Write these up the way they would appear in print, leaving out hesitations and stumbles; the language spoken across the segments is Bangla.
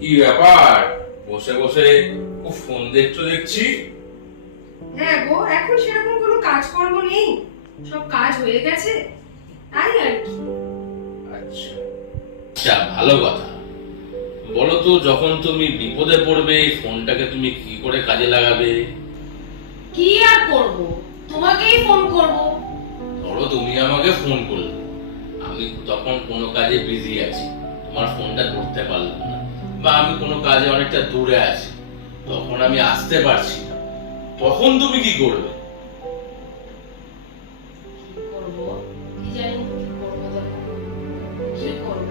কি ব্যাপার, বসে বসে ফোন দেখছো দেখছি? হ্যাঁ গো, এখন সেরকম কোনো কাজকর্ম নেই, সব কাজ হয়ে গেছে তাই আর কি। আচ্ছা আচ্ছা, ভালো কথা। বলো তো, যখন তুমি বিপদে পড়বে এই ফোনটাকে তুমি কি করে কাজে লাগাবে? কি আর করব, তোমাকেই ফোন করব। ধরো তুমি আমাকে ফোন করলে, আমি তখন কোনো কাজে বিজি আছি, তোমার ফোনটা ধরতে পারলাম না, বা আমি কোনো কাজে অনেকটা দূরে আছি, তখন আমি আসতে পারছি না, তখন তুমি কি করবে? কি করব, কি জানি কি করব, কি করব।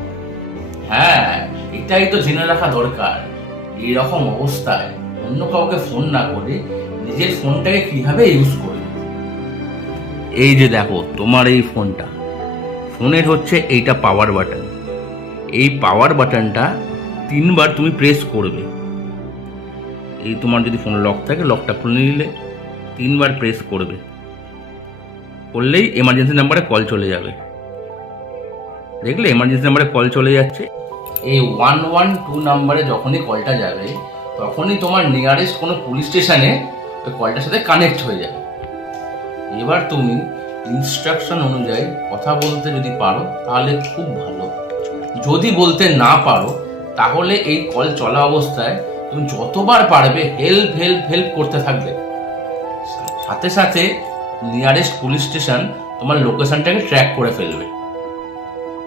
হ্যাঁ, এটাই তো জেনে রাখা দরকার। এইরকম অবস্থায় অন্য কাউকে ফোন না করে নিজের ফোনটাকে কিভাবে ইউজ করবে। এই যে দেখো তোমার এই ফোনটা, ফোনের হচ্ছে এইটা পাওয়ার বাটন। এই পাওয়ার বাটনটা 3বার তুমি প্রেস করবে। এই তোমার যদি ফোন লক থাকে, লকটা খুলে নিলে 3বার প্রেস করবে, করলেই এমার্জেন্সি নাম্বারে কল চলে যাবে। দেখলে এমার্জেন্সি নাম্বারে কল চলে যাচ্ছে। এই 112 নাম্বারে যখনই কলটা যাবে, তখনই তোমার নিয়ারেস্ট কোনো পুলিশ স্টেশনে ওই কলটার সাথে কানেক্ট হয়ে যাবে। এবার তুমি ইনস্ট্রাকশন অনুযায়ী কথা বলতে যদি পারো তাহলে খুব ভালো। যদি বলতে না পারো তাহলে এই কল চলা অবস্থায় তুমি যতবার পারবে হেল্প হেল্প হেল্প করতে থাকবে। সাথে সাথে নিয়ারেস্ট পুলিশ স্টেশন তোমার লোকেশনটাকে ট্র্যাক করে ফেলবে।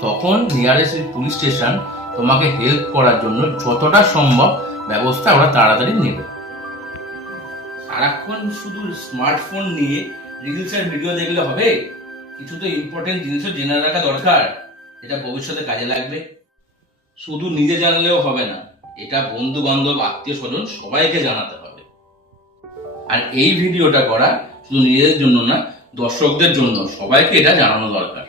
তখন নিয়ারেস্ট পুলিশ স্টেশন তোমাকে হেল্প করার জন্য যতটা সম্ভব ব্যবস্থা ওরা তাড়াতাড়ি নেবে। সারাক্ষণ শুধু স্মার্টফোন নিয়ে রিলস আর ভিডিও দেখলে হবে? কিছু তো ইম্পর্টেন্ট জিনিসও জেনে রাখা দরকার, যেটা ভবিষ্যতে কাজে লাগবে। শুধু নিজে জানলেও হবে না, এটা বন্ধু বান্ধব আত্মীয় স্বজন সবাইকে জানাতে হবে। আর এই ভিডিওটা করা শুধু নিজেদের জন্য না, দর্শকদের জন্য, সবাইকে এটা জানানো দরকার।